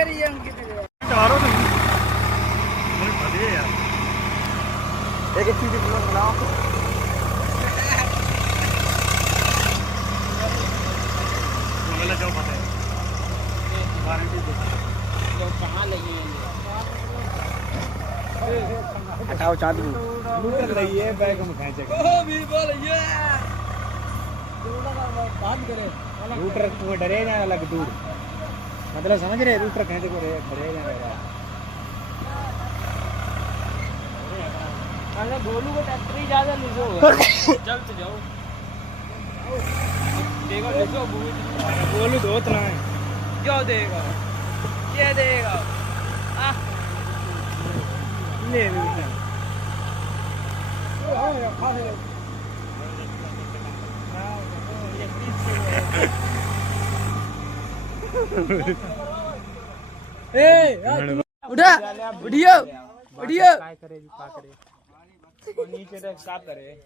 करिए उनकी चारों तो मुझे बढ़िया यार एक चीज बनाओ वाला जाओ पता है वारंटी दे तो कहाँ लगी है हटाओ चांदी लूटर लइए बैग में खेचे ओ भी बोल ये बात करे लूटर को डरे ना लग दूर मतलब समझ रहे लूटर खेचे को रे डरे ना रहा अरे गोलू को ट्रैक्टर ही ज्यादा लीजो जल्द जाओ देखो लीजो गोलू धोत ना है जो देगा ये देगा ले लूटर उठा उठियो उठियो काय करे जी का करे और नीचे तक का करे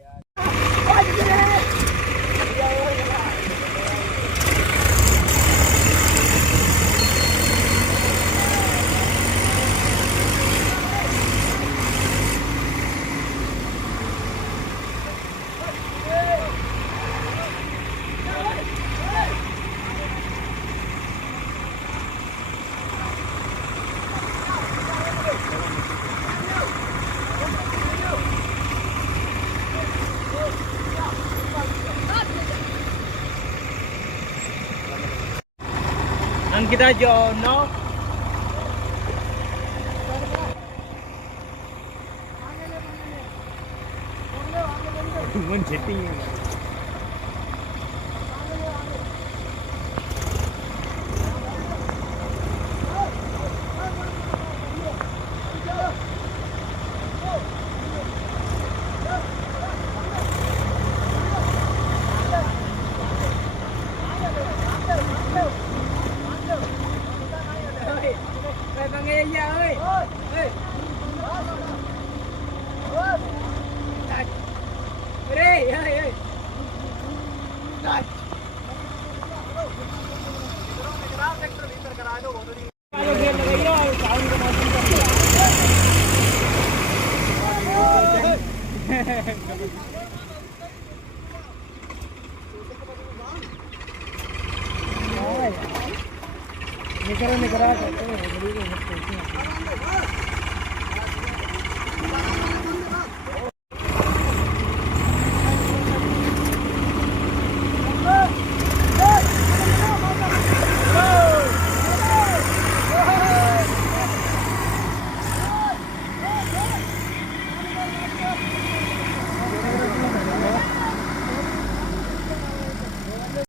अंकिता जो नो मन झेटी है निकरा